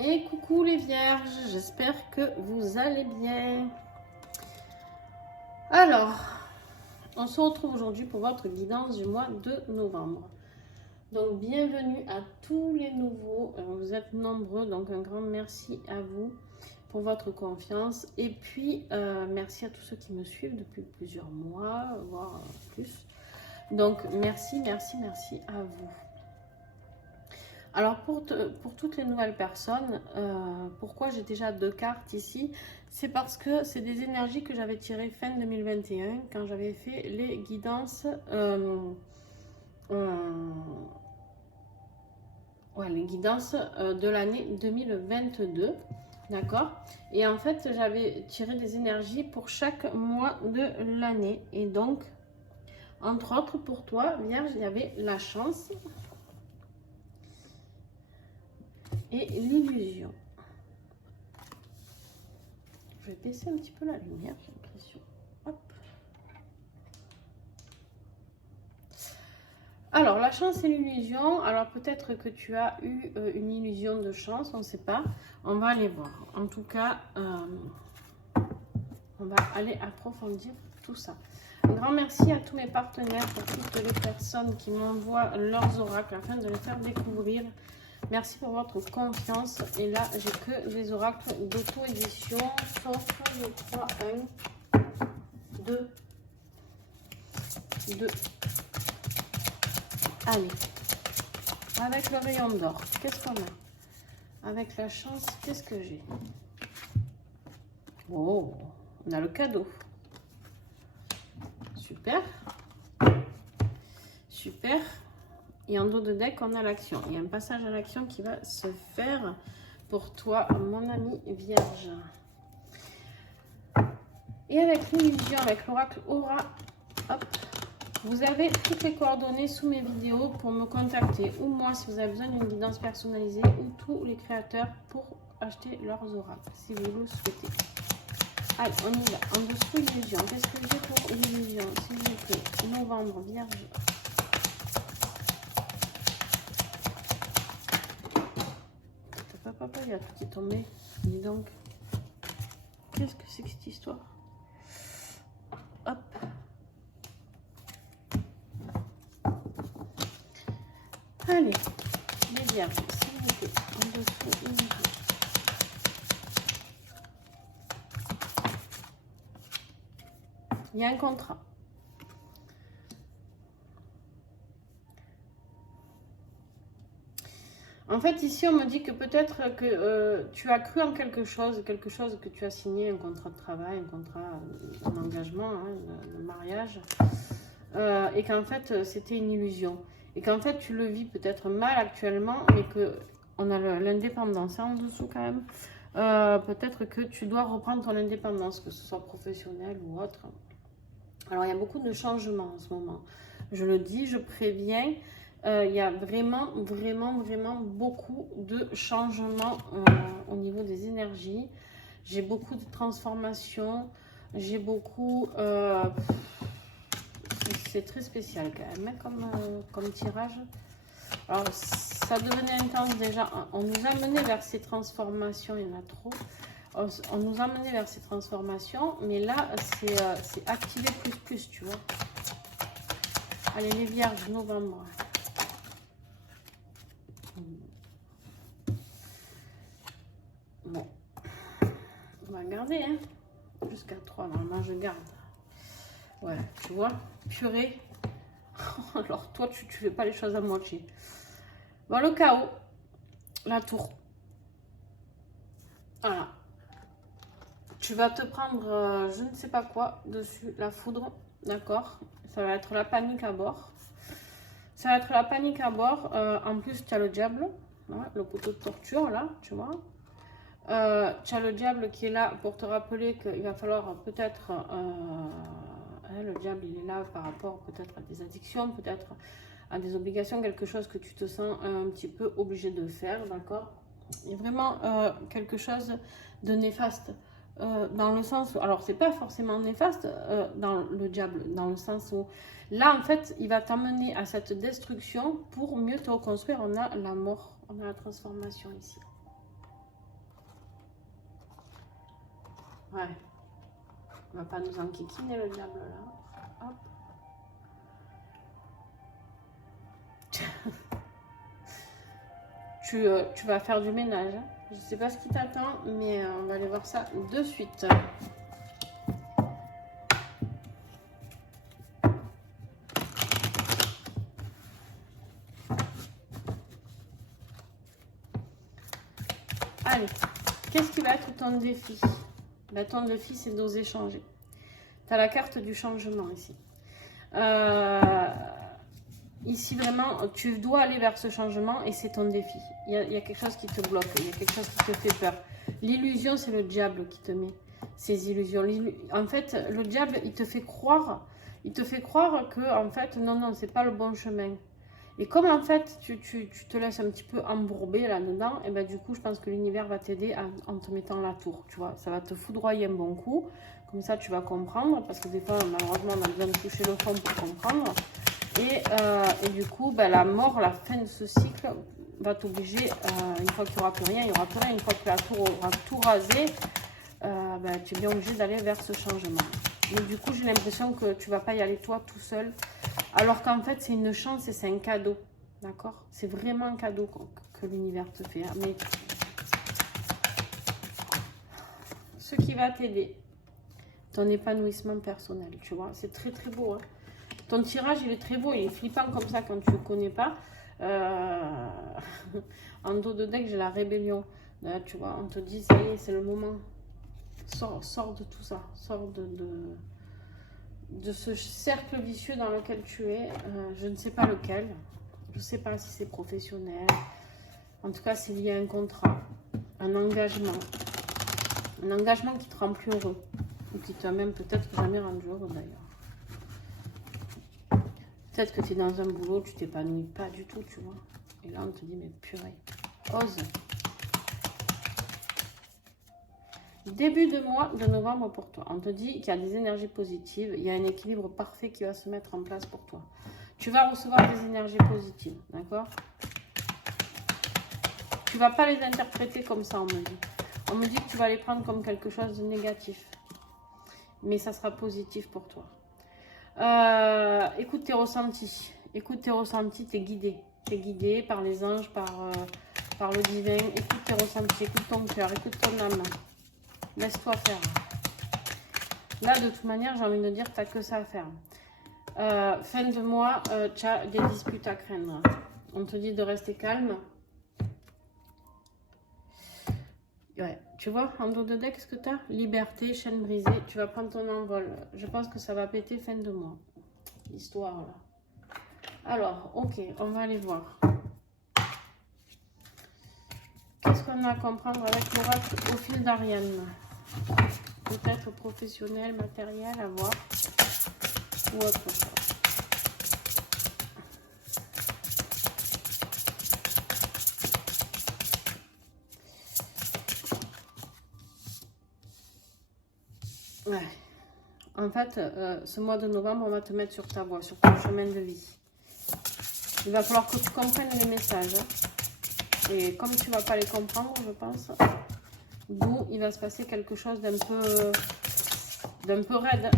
Et coucou les vierges, j'espère que vous allez bien. Alors, on se retrouve aujourd'hui pour votre guidance du mois de novembre. Donc, bienvenue à tous les nouveaux, vous êtes nombreux, donc un grand merci à vous pour votre confiance. Et puis, merci à tous ceux qui me suivent depuis plusieurs mois, voire plus. Donc, merci à vous. Alors pour toutes les nouvelles personnes, pourquoi j'ai déjà 2 cartes ici? C'est parce que c'est des énergies que j'avais tirées fin 2021 quand j'avais fait les guidances, les guidances de l'année 2022. D'accord? Et en fait, j'avais tiré des énergies pour chaque mois de l'année. Et donc, entre autres, pour toi, Vierge, il y avait la chance et l'illusion. Je vais baisser un petit peu la lumière, j'ai l'impression. Hop. Alors, la chance et l'illusion. Alors, peut-être que tu as eu une illusion de chance, on ne sait pas. On va aller voir. En tout cas, on va aller approfondir tout ça. Un grand merci à tous mes partenaires, pour toutes les personnes qui m'envoient leurs oracles afin de les faire découvrir. Merci pour votre confiance. Et là, j'ai que des oracles d'auto-édition, sauf, je crois, 1, 2. Allez. Avec le rayon d'or, qu'est-ce qu'on a? Avec la chance, qu'est-ce que j'ai? Oh, on a le cadeau. Super. Super. Et en dos de deck, on a l'action. Il y a un passage à l'action qui va se faire pour toi, mon ami Vierge. Et avec l'illusion, avec l'oracle Aura, hop, vous avez toutes les coordonnées sous mes vidéos pour me contacter. Ou moi, si vous avez besoin d'une guidance personnalisée, ou tous les créateurs pour acheter leurs oracles, si vous le souhaitez. Allez, on y va. En dessous, l'illusion. Qu'est-ce que j'ai pour l'illusion? S'il vous plaît, novembre, Vierge. Papa, il y a tout qui est tombé. Dis donc. Qu'est-ce que c'est que cette histoire? Hop. Allez, les vierges, s'il vous plaît. En dessous, l'illusion. Il y a un contrat. En fait, ici, on me dit que peut-être que tu as cru en quelque chose que tu as signé, un contrat de travail, un contrat, un engagement, hein, un mariage, et qu'en fait, c'était une illusion. Et qu'en fait, tu le vis peut-être mal actuellement, mais qu'on a l'indépendance en dessous quand même. Peut-être que tu dois reprendre ton indépendance, que ce soit professionnel ou autre. Alors, il y a beaucoup de changements en ce moment. Je le dis, je préviens. Il y a vraiment beaucoup de changements au niveau des énergies. J'ai beaucoup de transformations. J'ai beaucoup... c'est très spécial quand même, hein, comme tirage. Alors, ça devenait intense déjà. On nous a mené vers ces transformations. Il y en a trop. On nous a mené vers ces transformations. Mais là, c'est activé plus, tu vois. Allez, les vierges, novembre. Bon, on va garder, hein, jusqu'à 3, normalement je garde. Voilà, tu vois, purée. Alors toi, tu fais pas les choses à moitié. Bon, le chaos, la tour. Voilà. Tu vas te prendre, je ne sais pas quoi, dessus, la foudre, d'accord? Ça va être la panique à bord. Ça va être la panique à bord. En plus, tu as le diable, hein, le poteau de torture, là, tu vois. Tu as le diable qui est là pour te rappeler qu'il va falloir peut-être... le diable, il est là par rapport peut-être à des addictions, peut-être à des obligations, quelque chose que tu te sens un petit peu obligé de faire, d'accord? Il y a vraiment quelque chose de néfaste. Dans le sens où... Alors, c'est pas forcément néfaste dans le diable, dans le sens où... Là, en fait, il va t'amener à cette destruction pour mieux te reconstruire. On a la mort, on a la transformation ici. Ouais. On va pas nous enquiquiner le diable là. Hop. Tu vas faire du ménage. Hein. Je sais pas ce qui t'attend, mais on va aller voir ça de suite. Allez, qu'est-ce qui va être ton défi? Ben, ton défi, c'est d'oser changer. Tu as la carte du changement ici. Ici, vraiment, tu dois aller vers ce changement et c'est ton défi. Il y a quelque chose qui te bloque, il y a quelque chose qui te fait peur. L'illusion, c'est le diable qui te met ces illusions. En fait, le diable, il te fait croire que, en fait, non, c'est pas le bon chemin. Et comme en fait, tu te laisses un petit peu embourber là-dedans, et ben du coup, je pense que l'univers va t'aider en te mettant la tour, tu vois. Ça va te foudroyer un bon coup. Comme ça, tu vas comprendre, parce que des fois, malheureusement, on a besoin de toucher le fond pour comprendre. Et du coup, ben, la mort, la fin de ce cycle va t'obliger, une fois qu'il n'y aura plus rien, il n'y aura plus rien. Une fois que la tour aura tout rasé, ben, tu es bien obligé d'aller vers ce changement. Mais du coup, j'ai l'impression que tu ne vas pas y aller toi tout seul. Alors qu'en fait, c'est une chance et c'est un cadeau. D'accord? C'est vraiment un cadeau que l'univers te fait. Hein. Mais ce qui va t'aider, ton épanouissement personnel, tu vois. C'est très très beau. Hein. Ton tirage, il est très beau. Il est flippant comme ça quand tu ne le connais pas. En dos de deck, j'ai la rébellion. Là, tu vois, on te dit, ça y est, c'est le moment. Sors de tout ça. Sors de ce cercle vicieux dans lequel tu es. Je ne sais pas lequel. Je ne sais pas si c'est professionnel. En tout cas, c'est lié à un contrat, un engagement. Un engagement qui te rend plus heureux. Ou qui t'a même peut-être jamais rendu heureux d'ailleurs. Peut-être que tu es dans un boulot, tu t'épanouis pas du tout, tu vois. Et là, on te dit, mais purée, ose. Début de mois de novembre pour toi. On te dit qu'il y a des énergies positives. Il y a un équilibre parfait qui va se mettre en place pour toi. Tu vas recevoir des énergies positives, d'accord? Tu ne vas pas les interpréter comme ça, on me dit. On me dit que tu vas les prendre comme quelque chose de négatif. Mais ça sera positif pour toi. Écoute tes ressentis. Écoute tes ressentis, t'es guidé. T'es guidé par les anges, par le divin. Écoute tes ressentis, écoute ton cœur, écoute ton âme. Laisse-toi faire. Là, de toute manière, j'ai envie de dire, tu n'as que ça à faire. Fin de mois, tu as des disputes à craindre. On te dit de rester calme. Ouais, tu vois, en dos de deck, qu'est-ce que tu as? Liberté, chaîne brisée, tu vas prendre ton envol. Je pense que ça va péter fin de mois. L'histoire, là. Alors, ok, on va aller voir. Qu'est-ce qu'on a à comprendre avec l'oracle au fil d'Ariane? Peut-être professionnel, matériel, à voir. Ou autre chose. Ouais. En fait, ce mois de novembre, on va te mettre sur ta voie, sur ton chemin de vie. Il va falloir que tu comprennes les messages. Hein. Et comme tu ne vas pas les comprendre, je pense, d'où il va se passer quelque chose d'un peu raide.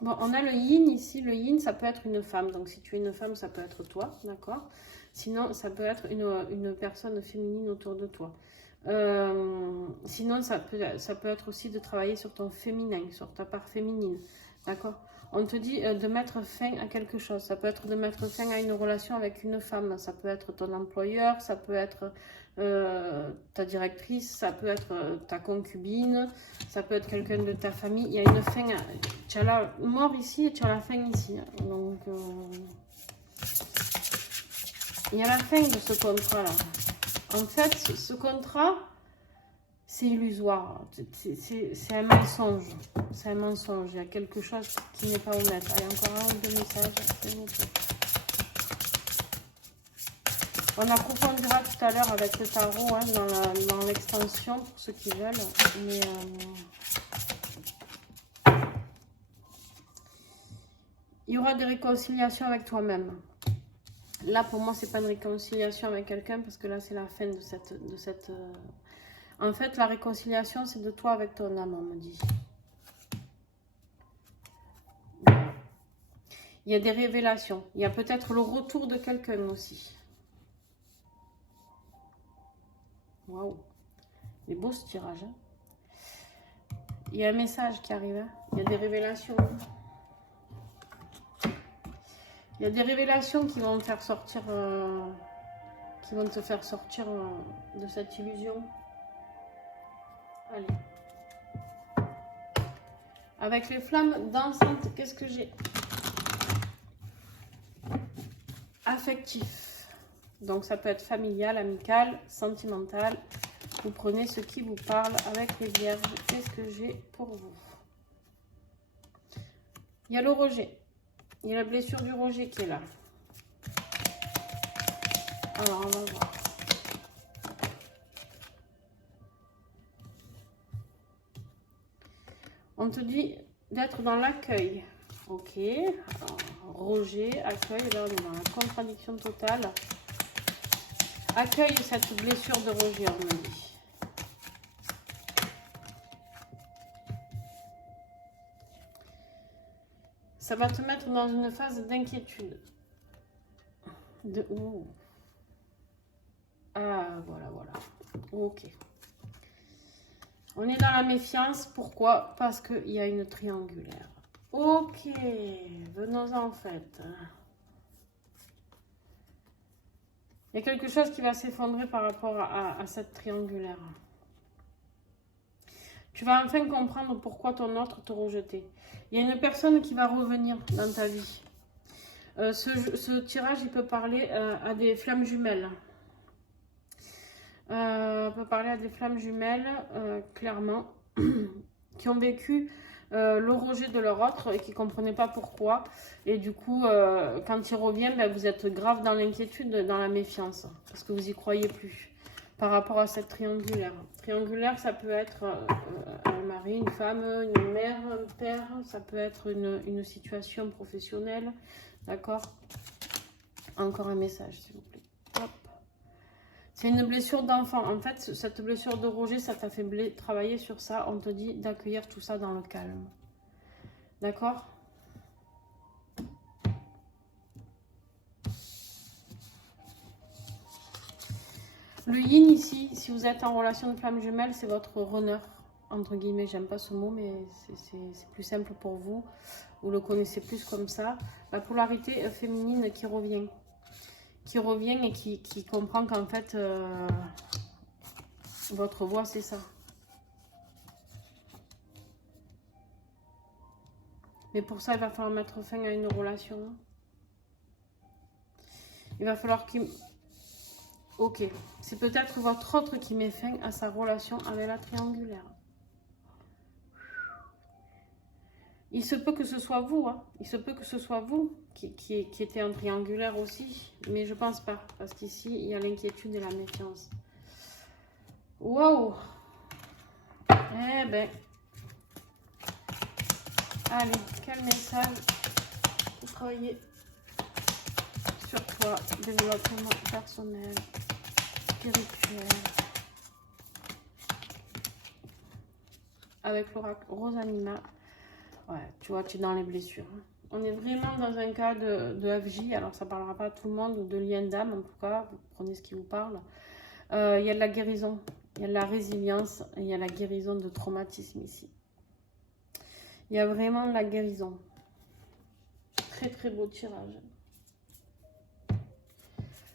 Bon, on a le yin ici. Le yin, ça peut être une femme. Donc, si tu es une femme, ça peut être toi, d'accord? Sinon, ça peut être une personne féminine autour de toi. Sinon, ça peut être aussi de travailler sur ton féminin, sur ta part féminine, d'accord? On te dit de mettre fin à quelque chose. Ça peut être de mettre fin à une relation avec une femme. Ça peut être ton employeur, ça peut être ta directrice, ça peut être ta concubine, ça peut être quelqu'un de ta famille. Il y a une fin. Tu as la mort ici et tu as la fin ici. Donc, il y a la fin de ce contrat-là. En fait, ce contrat, c'est illusoire. C'est un mensonge. C'est un mensonge. Il y a quelque chose qui n'est pas honnête. Allez, encore un ou deux messages. On approfondira tout à l'heure avec le tarot hein, dans l'extension pour ceux qui veulent. Mais il y aura des réconciliations avec toi-même. Là, pour moi, c'est pas une réconciliation avec quelqu'un parce que là, c'est la fin de cette. En fait, la réconciliation, c'est de toi avec ton âme, on me dit. Il y a des révélations. Il y a peut-être le retour de quelqu'un aussi. Waouh. Il est beau ce tirage. Hein. Il y a un message qui arrive. Hein. Il y a des révélations. Il y a des révélations qui vont te faire sortir, de cette illusion. Allez. Avec les flammes dansantes, qu'est-ce que j'ai? Affectif. Donc ça peut être familial, amical, sentimental. Vous prenez ce qui vous parle avec les vierges. Qu'est-ce que j'ai pour vous? Il y a le rejet. Il y a la blessure du rejet qui est là. Alors, on va voir. On te dit d'être dans l'accueil. Ok. Alors, rejet, accueil. Là, on est dans la contradiction totale. Accueille cette blessure de rejet, on me dit. Ça va te mettre dans une phase d'inquiétude. Ah, voilà. Ok. On est dans la méfiance. Pourquoi? Parce qu'il y a une triangulaire. Ok. Venons-en en fait. Il y a quelque chose qui va s'effondrer par rapport à cette triangulaire. Tu vas enfin comprendre pourquoi ton autre te rejetait. Il y a une personne qui va revenir dans ta vie. Ce tirage, il peut parler à des flammes jumelles. Peut parler à des flammes jumelles, clairement, qui ont vécu le rejet de leur autre et qui ne comprenaient pas pourquoi. Et du coup, quand il revient, ben, vous êtes grave dans l'inquiétude, dans la méfiance, parce que vous n'y croyez plus. Par rapport à cette triangulaire. Triangulaire, ça peut être un mari, une femme, une mère, un père. Ça peut être une situation professionnelle. D'accord? Encore un message, s'il vous plaît. Hop. C'est une blessure d'enfant. En fait, cette blessure de rejet, ça t'a fait travailler sur ça. On te dit d'accueillir tout ça dans le calme. D'accord? Le yin ici, si vous êtes en relation de flamme jumelle, c'est votre runner, entre guillemets. J'aime pas ce mot, mais c'est plus simple pour vous. Vous le connaissez plus comme ça. La polarité féminine qui revient et qui comprend qu'en fait, votre voix, c'est ça. Mais pour ça, il va falloir mettre fin à une relation. Il va falloir qu'il... Ok, c'est peut-être votre autre qui met fin à sa relation avec la triangulaire. Il se peut que ce soit vous, hein. Il se peut que ce soit vous qui était en triangulaire aussi, mais je pense pas, parce qu'ici, il y a l'inquiétude et la méfiance. Waouh! Eh ben... Allez, quel message pour travailler sur toi, développement personnel, spirituel, avec l'oracle Rosanima. Ouais, tu vois, tu es dans les blessures. On est vraiment dans un cas de FJ, alors ça ne parlera pas à tout le monde, ou de lien d'âme en tout cas, vous prenez ce qui vous parle. Il y a de la guérison, il y a de la résilience, il y a la guérison de traumatisme ici. Il y a vraiment de la guérison. Très très beau tirage.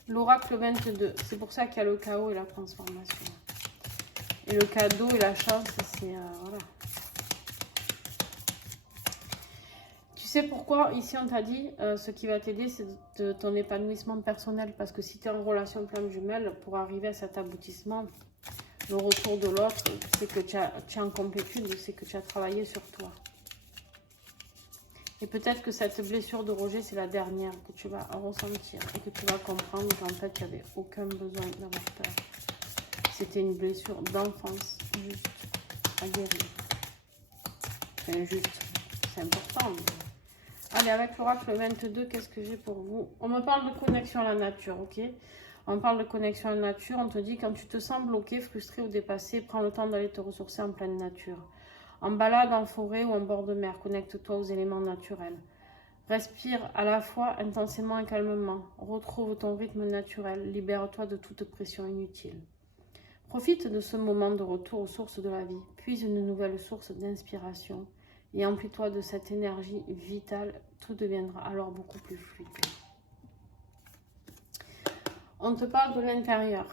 L'oracle 22, c'est pour ça qu'il y a le chaos et la transformation. Et le cadeau et la chance, c'est... voilà. Tu sais pourquoi ici on t'a dit, ce qui va t'aider, c'est ton épanouissement personnel. Parce que si tu es en relation flamme jumelle, pour arriver à cet aboutissement, le retour de l'autre, c'est que tu es en complétude, c'est que tu as travaillé sur toi. Et peut-être que cette blessure de rejet, c'est la dernière que tu vas ressentir et que tu vas comprendre qu'en fait, tu n'avais aucun besoin d'avoir peur. C'était une blessure d'enfance, juste à guérir. Enfin, juste, c'est important. Allez, avec l'oracle 22, qu'est-ce que j'ai pour vous? On me parle de connexion à la nature, ok? On parle de connexion à la nature. On te dit, quand tu te sens bloqué, frustré ou dépassé, prends le temps d'aller te ressourcer en pleine nature. En balade, en forêt ou en bord de mer, connecte-toi aux éléments naturels. Respire à la fois intensément et calmement. Retrouve ton rythme naturel. Libère-toi de toute pression inutile. Profite de ce moment de retour aux sources de la vie. Puise une nouvelle source d'inspiration. Et emplis-toi de cette énergie vitale. Tout deviendra alors beaucoup plus fluide. On te parle de l'intérieur.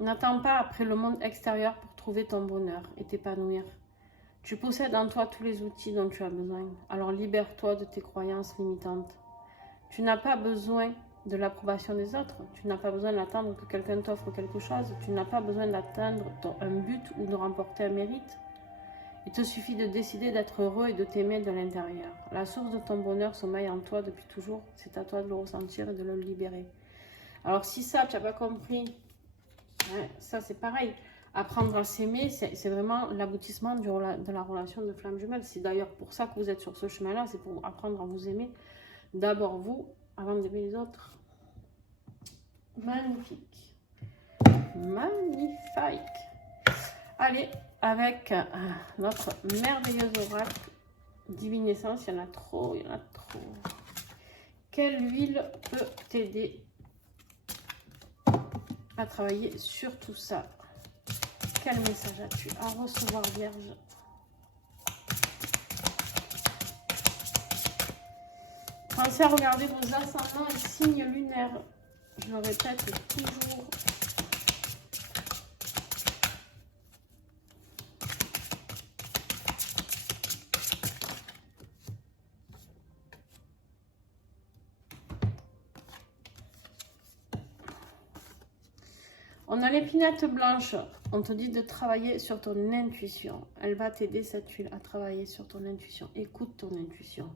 N'attends pas après le monde extérieur pour trouver ton bonheur et t'épanouir. Tu possèdes en toi tous les outils dont tu as besoin. Alors libère-toi de tes croyances limitantes. Tu n'as pas besoin de l'approbation des autres. Tu n'as pas besoin d'attendre que quelqu'un t'offre quelque chose. Tu n'as pas besoin d'atteindre un but ou de remporter un mérite. Il te suffit de décider d'être heureux et de t'aimer de l'intérieur. La source de ton bonheur sommeille en toi depuis toujours. C'est à toi de le ressentir et de le libérer. Alors si ça, tu n'as pas compris, hein, ça c'est pareil. Apprendre à s'aimer, c'est vraiment l'aboutissement de la relation de flamme jumelle. C'est d'ailleurs pour ça que vous êtes sur ce chemin-là. C'est pour apprendre à vous aimer. D'abord vous, avant d'aimer les autres. Magnifique. Magnifique. Allez, avec notre merveilleuse oracle, divine essence, il y en a trop, il y en a trop. Quelle huile peut t'aider à travailler sur tout ça? Quel message as-tu à recevoir, Vierge? Pensez à regarder vos ascendants et signes lunaires. Je le répète toujours. On a l'épinette blanche. On te dit de travailler sur ton intuition. Elle va t'aider, cette huile, à travailler sur ton intuition. Écoute ton intuition.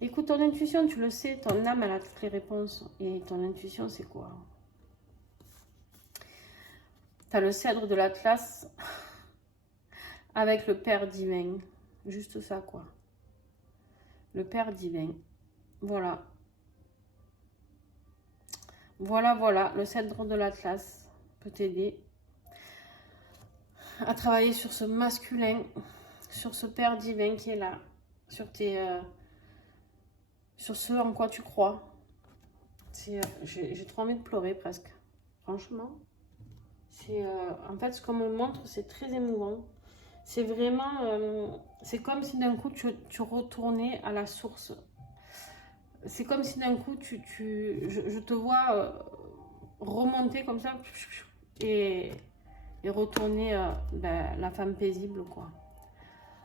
Écoute ton intuition, tu le sais, ton âme, elle a toutes les réponses. Et ton intuition, c'est quoi? Tu as le cèdre de l'Atlas avec le Père divin. Juste ça, quoi. Le Père divin. Voilà. Voilà, voilà. Le cèdre de l'Atlas peut t'aider à travailler sur ce masculin, sur ce Père divin qui est là, sur sur ce en quoi tu crois. J'ai trop envie de pleurer presque, franchement. En fait, ce qu'on me montre, c'est très émouvant. C'est vraiment, c'est comme si d'un coup tu retournais à la source. C'est comme si d'un coup je te vois remonter comme ça et retourner la femme paisible, quoi,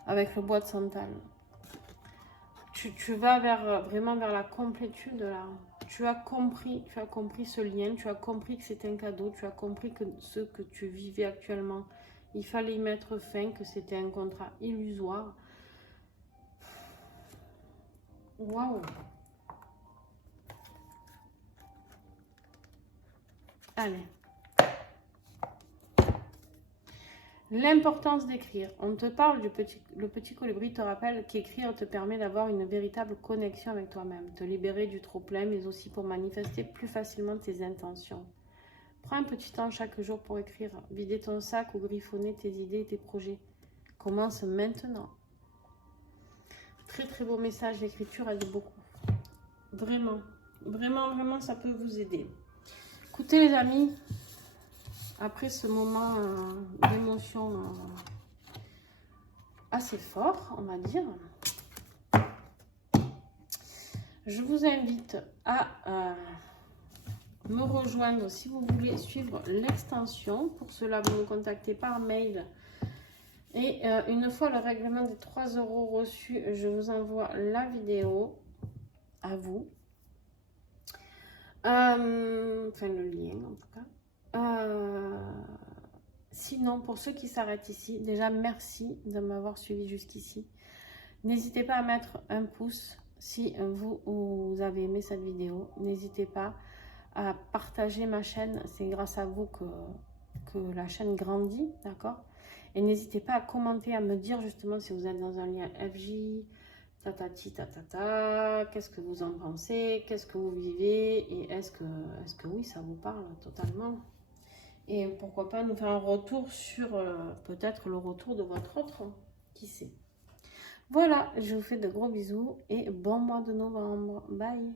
avec le bois de santal. Tu vas vraiment vers la complétude là. Tu as compris ce lien, tu as compris que c'était un cadeau, tu as compris que ce que tu vivais actuellement, il fallait y mettre fin, que c'était un contrat illusoire. Waouh! Allez. L'importance d'écrire. On te parle le petit colibri te rappelle qu'écrire te permet d'avoir une véritable connexion avec toi-même, te libérer du trop-plein, mais aussi pour manifester plus facilement tes intentions. Prends un petit temps chaque jour pour écrire, vider ton sac ou griffonner tes idées et tes projets. Commence maintenant. Très très beau message, l'écriture aide beaucoup. Vraiment, vraiment, vraiment, ça peut vous aider. Écoutez les amis, après ce moment d'émotion assez fort, on va dire, je vous invite à me rejoindre si vous voulez suivre l'extension. Pour cela, vous me contactez par mail. Et une fois le règlement des 3 € reçu, je vous envoie la vidéo à vous. Enfin, le lien en tout cas. Sinon, pour ceux qui s'arrêtent ici, déjà merci de m'avoir suivi jusqu'ici. N'hésitez pas à mettre un pouce si vous avez aimé cette vidéo. N'hésitez pas à partager ma chaîne. C'est grâce à vous que la chaîne grandit, d'accord? Et n'hésitez pas à commenter, à me dire justement si vous êtes dans un lien FJ, tatati tatata, qu'est-ce que vous en pensez, qu'est-ce que vous vivez et est-ce que oui, ça vous parle totalement. Et pourquoi pas nous faire un retour sur peut-être le retour de votre autre, qui sait. Voilà, je vous fais de gros bisous et bon mois de novembre. Bye.